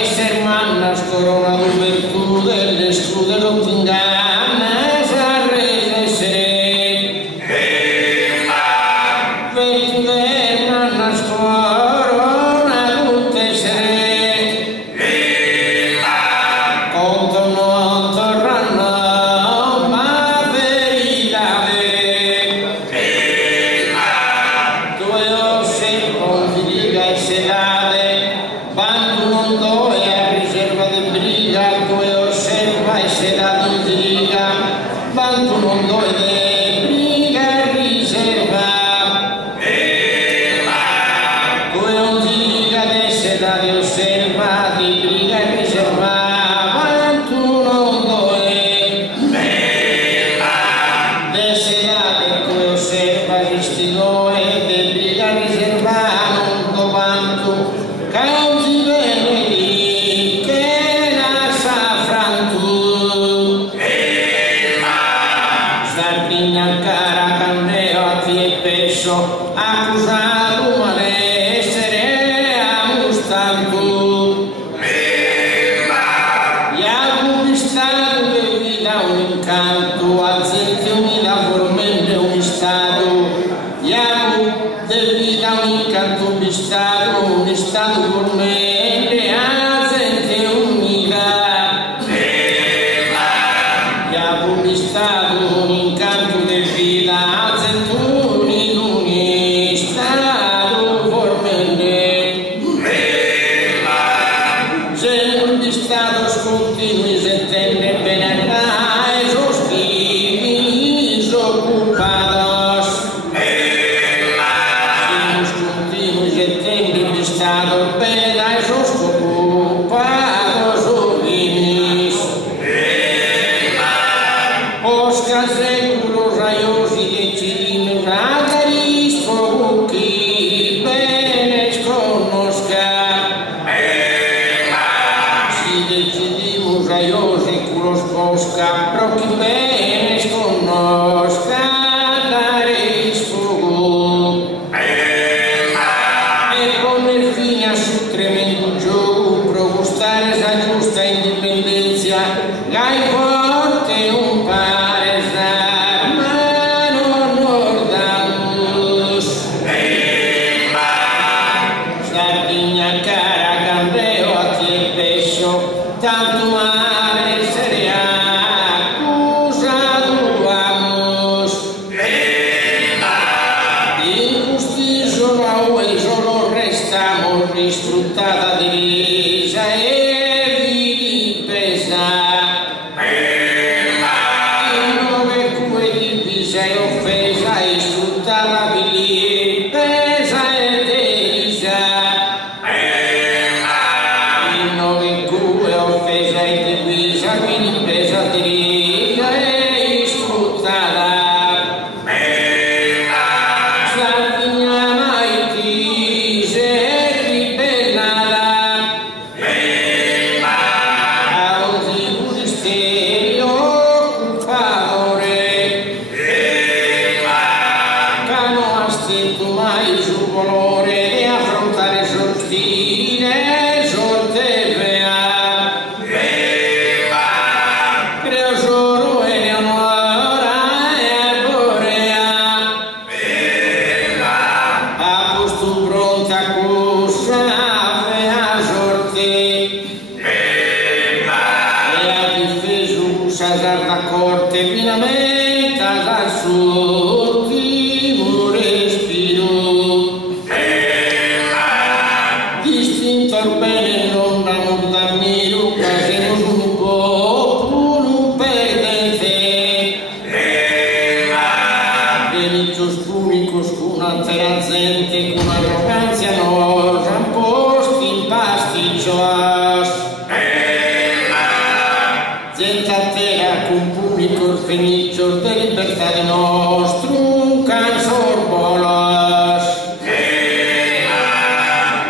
Essere manna scorona virtù dell'esclude non ti inganna, s'arrese essere virtù del manna scorona tutte essere conto non torranno ma verità due osse non ti dica e sedate quando non do e a riserva di briga due osserva e sedate in diga quando non do e briga e riserva due non ti dica e sedate osserva di briga e riserva quando non do e sedate due osserva ristigo e de briga e riserva non do quanto causi veneri che la saffrantu Sardegna cara canneo a ti e pesso accusato malessere a mustantu Iago pistato che vi dà un incanto a gente unita formente un stato Iago devi da un incanto un stato formente a gente unita Iago pistato un incanto de vita a gente unita un stato formente se un stato continui se tende bene a esos disoccupados Stato bene dai soscopados ovinis Oscar seguros raiosi decidimos agarisco buchi bene sconosca si decidimos raiosi culos posca prochi bene sconosca su tremendo gioco progustare sa giusta indipendenza gai forte un paresa ma non ordamus Sardegna cara candeo a ti e pescio tanto male essere accusato amus in questi solo restamos disfruttata di risa e di pesa in nove cue divisa e offesa e sfruttata di pesa e derisa in nove cue offesa e divisa quindi pesa derisa e sfruttata mai sul colore di affrontare solstine sortevea creo solo Eleonora e arborea a posto pronta cosa a sorte e a difeso sasarda corte finamente dal suo ultimo respiro distinto al bene non da nero casemos un po' pur un perdente religios públicos con altera gente con arrogancia nos han posti in pasticcios gente altera con públicos fenichos de libertà de nostrum cansorbolos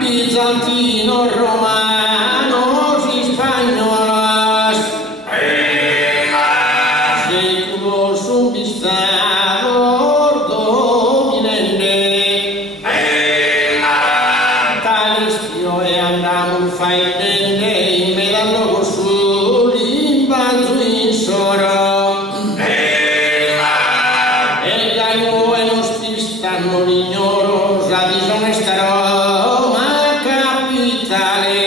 bizantinos romanos y españolos séculos un dictador dominante talistio e andiamo fai bene in mezzo al luogo su l'imbanzo in soro e da noi non stanno l'ignoro già disonesta Roma capitale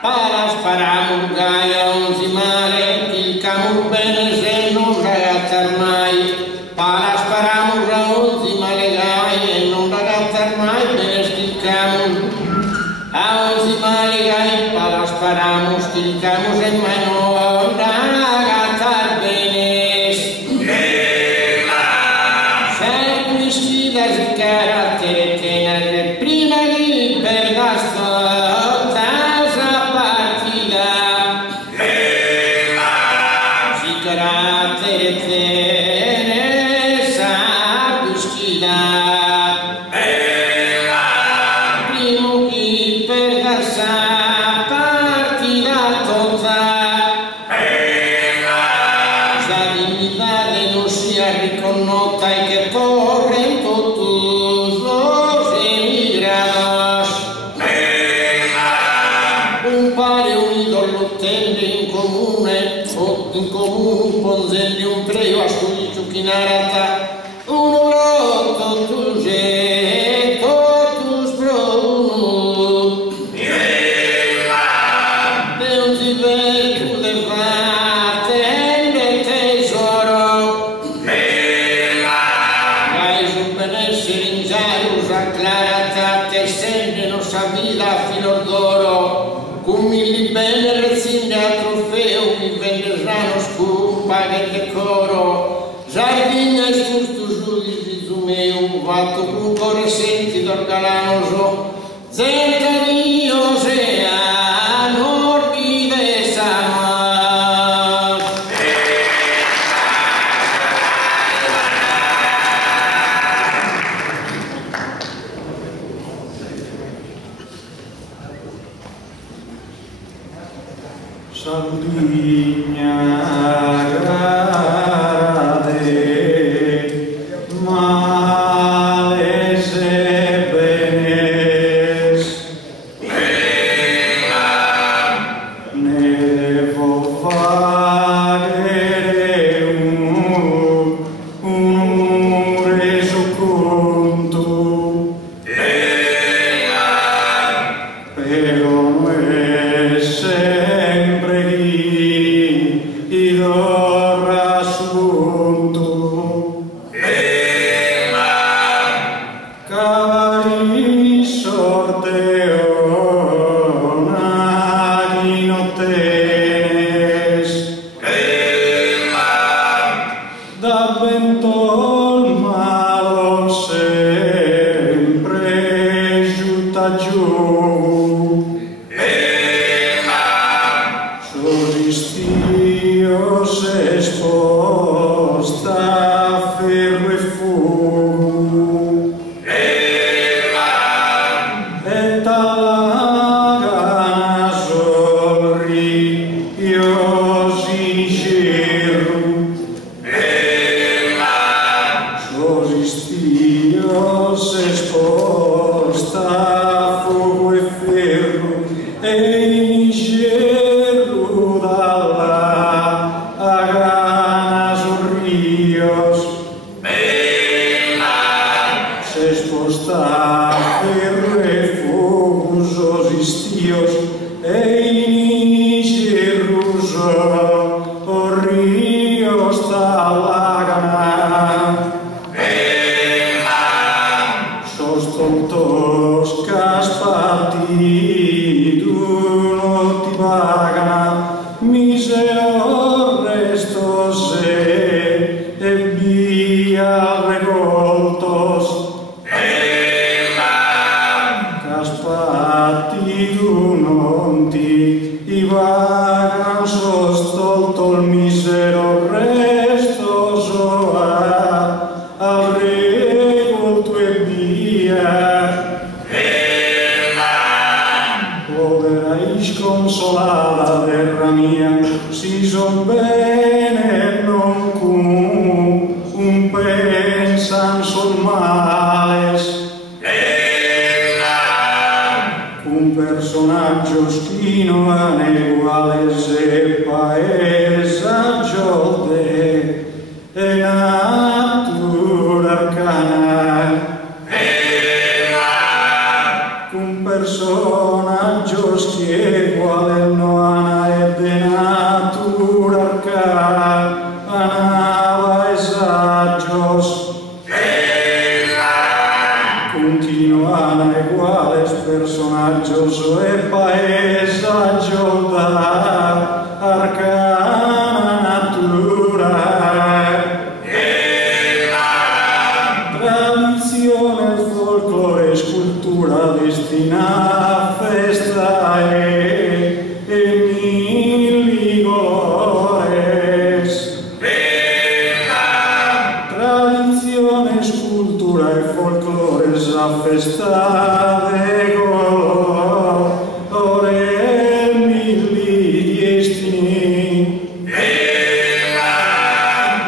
para sparamo gaia un zimale il camur bene se non ragazza mai para sparamo un zimale gaia e non ragazza mai bene stilcamo a un zimale gaia para sparamo stilcamo se mai non ragazza bene sempre sfida di carattere tenere prima di per la storia partita si carattere tenere sa schida primo chi per la sa partita tutta la dignità non sia riconosciuta e che corre tutti los emigrados un pare unito l'ottende in comune un ponzende un preo a studi ciuchinarata un rotto tu getto tu sbruno de un ziberto de fatende tesoro gai su benessere in giaro acclarata te sende non sa vita filo d'oro con milli belle rezzine a trofeo mi venderanno scupa nel decoro giardina e susto giudici zumeu fatto con cuore senti d'orgalanoso zenta di oceano orbide sana Sardigna grade males e benes ne devo fare un resoconto però non è sempre chi dorrà assunto cavari sorteona di nottenes da ventol malo sempre giutta giù Sosistio se sposta ferro e fuoco e talaga sorri io si giro Sosistio se sposta fuoco e ferro e in giro dalla agana sorrios se sposta ferro e fuoco sosistios e in giro sorrios dalla agana sostoltos caspati d'uno ti pagana misero resto se e via recoltos caspati d'uno ti pagana sostolto il misero resto so al recolto e via povera isconsolata personaggio schino aneguales e paesaggio e natura arcana. Un personaggio schieguale noana e de natura arcana esaggios. Continuana iguales personaggio e paesaggio da arcana natura. Tradizione, folklore, scultura destina a festa e mille colores. Tradizione, scultura e folklore a festa de colore mille destini.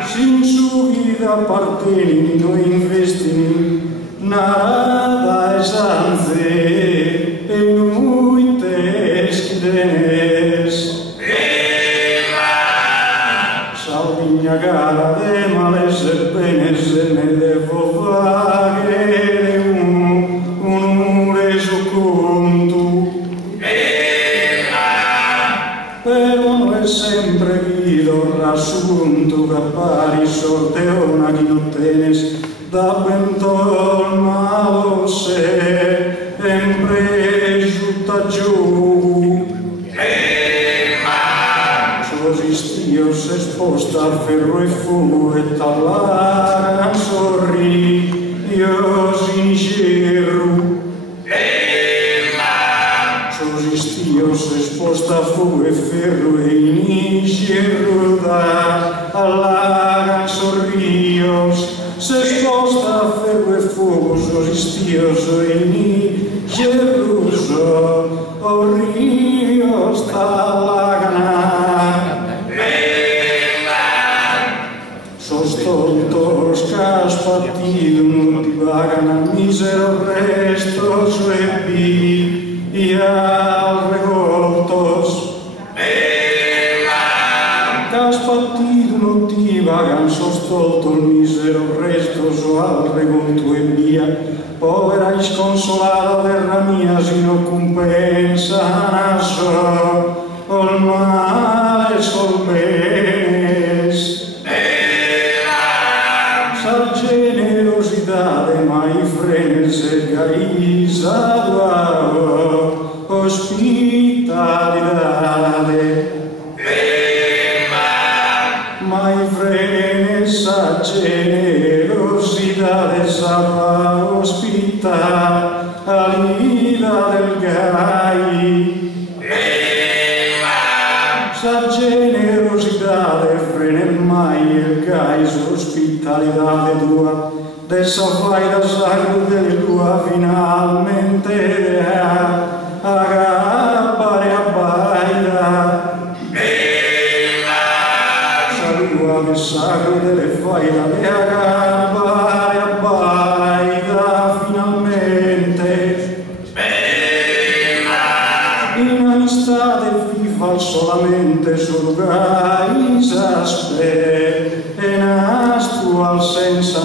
Sin su vida apparteni noi investini narada esanze e nuites chidenes. Salvigna gara de males e benes e ne devo vaghere un reso conto. Però non è sempre guido rassunto che pari sorteona chi non tenes da bentol malo se sempre giutta giù. Sosistio se sposta a ferro e fumo e tallara sorri io sinceru. Sosistio se sposta a fumo e ferro e inizieru da allara sorrios. Se sposta a ferro e fumo sosistioso e inizieruso o rio sta lagana. Sostoltos caspatidum divagana misero restos e vi al revoltos. Caspatidum divagan sostoltos misero restos o al revolto e via. Povera isconsolada terra mia si no compensa naso ol male sol benes. Sal generosidade mai frenes e garizado ospitalidade. Mai frenes sa generosidade sa ospitalidad del gai. Sa generosidade frene mai il gai ospitalidade tua. Dessa fai da sacro delle tua finalmente agabbare a baida. Salua del sacro delle fai da agabbare a baida finalmente. In amistade viva solamente surgais aspe e nastu al senza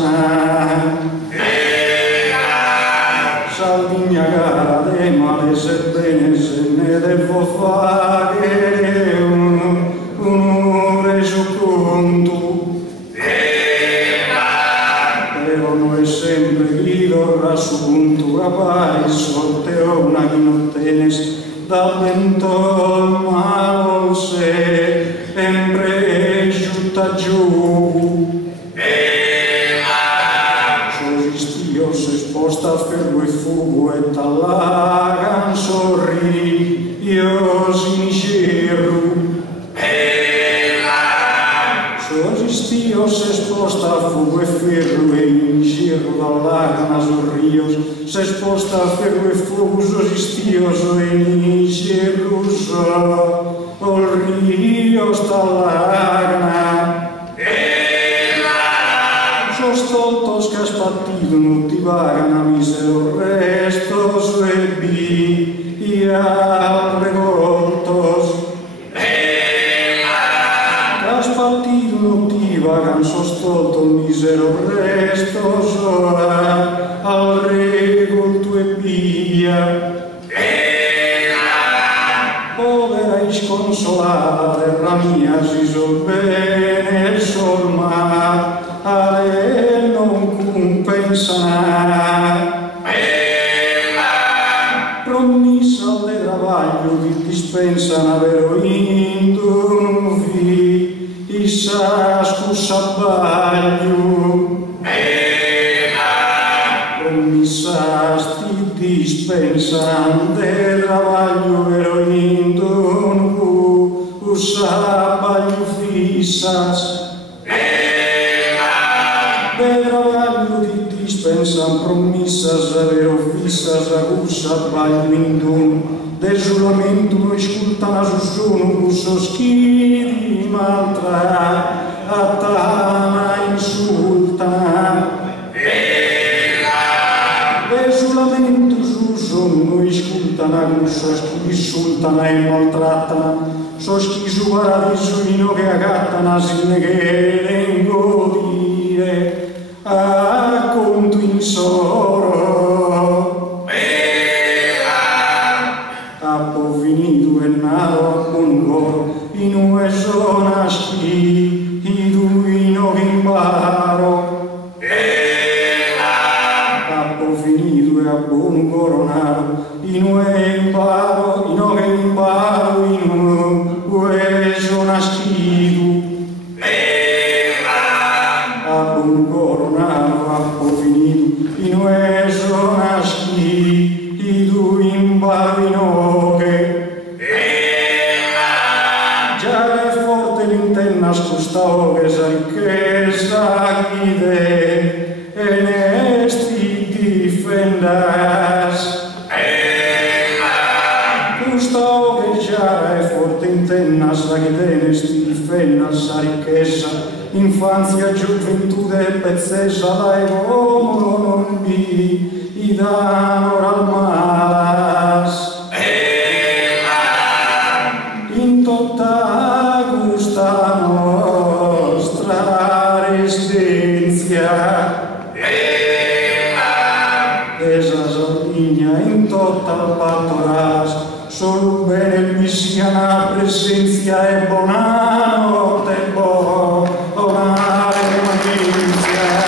Salvigna gara de males e benes e ne devo fare un reso conto. Però non è sempre guido rassunto a pari sorteona chi non tenes da bentol malo se sempre giutta giù. Sosistio se sposta a ferro e fumo e tallagan sorri io sinceru. Sosistio se sposta a fumo e ferro e incerro tallagan a sorrios. Se sposta a ferro e fumo sosistioso e incerruso ol rio sta lagna. Sostoltos caspatidum divagana misero restos e vi e via. Povera e sconsolata terra mia, si sol bene il sol male non compensa. Promessa al travaglio che dispensa una vero indovi, issa scusa baglio. Promessa sti dispensa del travaglio vero indovi, usa baglio fissas. Del travaglio di dispensa promissas vero fissas usa baglio indun. Del giuramento noi scultana su sono schidi mantra attana insulta. Del giuramento su sono noi scultana su schidi insultana e maltrattana. So schidi su paradiso ino che agattana sinne che lengo dire a conto in soro. Finito e naro a Congo, in una zona schi, i due no imparo. Capo finito e a buon coronaro, in una imparo, in una imparo, in una zona schi. A buon coronaro, capo finito, in una zona schi, i due imparo, in nascosta che sa ricchezza guide e nesti difendas. Custa che già è forte in tenna sa guide nesti difendas sa ricchezza infanzia gioventù e pezzessa dai uomo non vi i danno al malas. In tutta questa nostra residenza esa Sardigna in tutta il pattoras solo bene mi sia una presenza e buonanotte e buona rimanenza.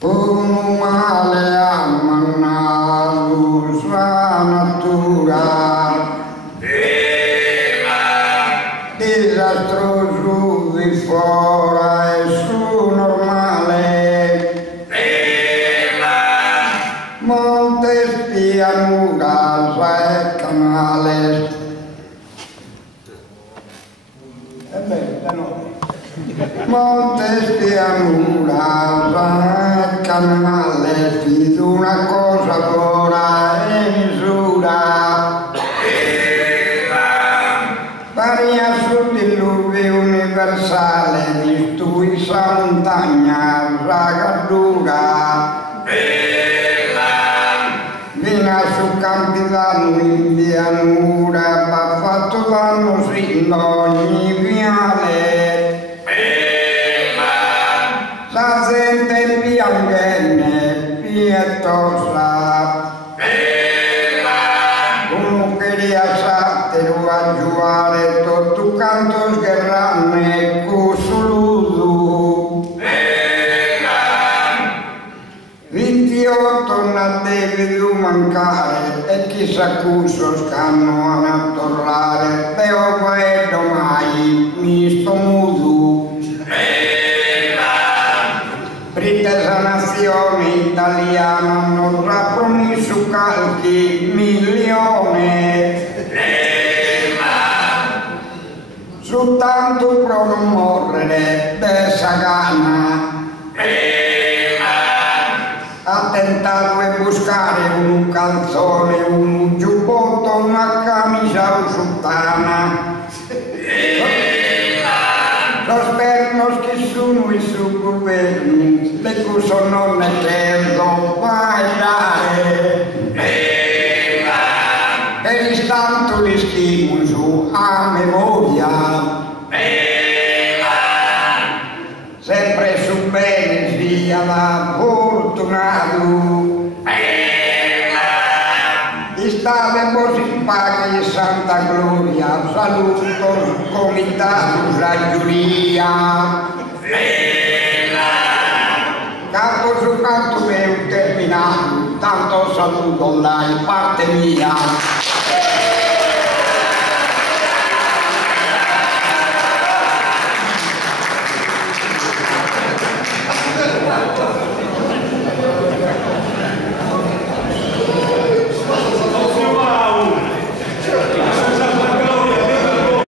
Un male ammannato sua natura, disastroso di fora e su normale, molte pianuras e canales. È bello, da noi. Molte pianuras, canale, di una cosa buona e misura. Varia sul diluvio universale di tua montagna ragaddura. Vina su campi d'anno in pianura, va fatto danno sin ogni viale. La gente bianchenne, pietosa, uno quería satero a giovare, tutto canto sgherranne, cusuludu. 28 non devi tu mancare, e chissà cuso scanno a nattorrare, deo vai domai, mi sto mudu. Britesa nazione italiana non ha promesso calchi milione. Soltanto per non morrere dessa gana. Ha tentato di buscare un calzone, un giubbotto, una camicia o sottana. Los pernos che sono i suoi governi, le cui non ne chiedo bailare. E santo destimus a memoria. Sempre su bene sia la fortunato. State vos in pace e santa gloria, saluto comitatus a giuria. Capo su canto meu terminato, tanto saluto là in parte mia.